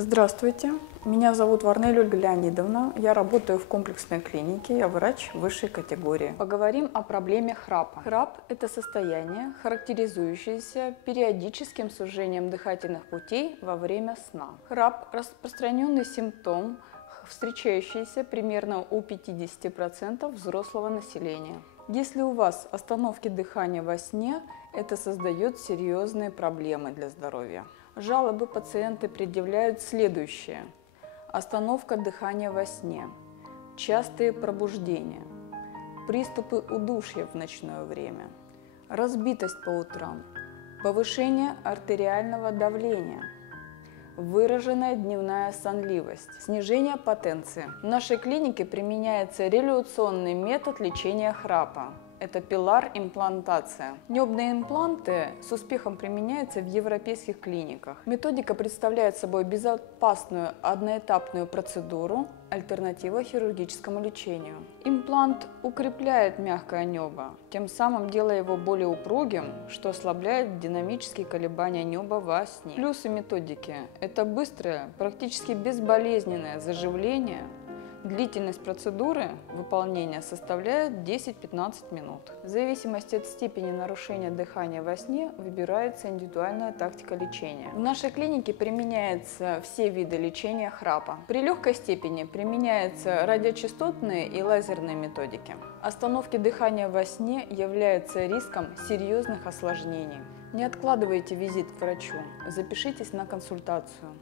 Здравствуйте, меня зовут Варнель Ольга Леонидовна, я работаю в комплексной клинике, я врач высшей категории. Поговорим о проблеме храпа. Храп – это состояние, характеризующееся периодическим сужением дыхательных путей во время сна. Храп – распространенный симптом, встречающийся примерно у 50% взрослого населения. Если у вас остановки дыхания во сне, это создает серьезные проблемы для здоровья. Жалобы пациенты предъявляют следующее: остановка дыхания во сне, частые пробуждения, приступы удушья в ночное время, разбитость по утрам, повышение артериального давления, выраженная дневная сонливость, снижение потенции. В нашей клинике применяется релюционный метод лечения храпа. Это пилар-имплантация. Небные импланты с успехом применяются в европейских клиниках. Методика представляет собой безопасную одноэтапную процедуру, альтернатива хирургическому лечению. Имплант укрепляет мягкое небо, тем самым делая его более упругим, что ослабляет динамические колебания неба во сне. Плюсы методики – это быстрое, практически безболезненное заживление. Длительность процедуры выполнения составляет 10-15 минут. В зависимости от степени нарушения дыхания во сне выбирается индивидуальная тактика лечения. В нашей клинике применяются все виды лечения храпа. При легкой степени применяются радиочастотные и лазерные методики. Остановки дыхания во сне являются риском серьезных осложнений. Не откладывайте визит к врачу, запишитесь на консультацию.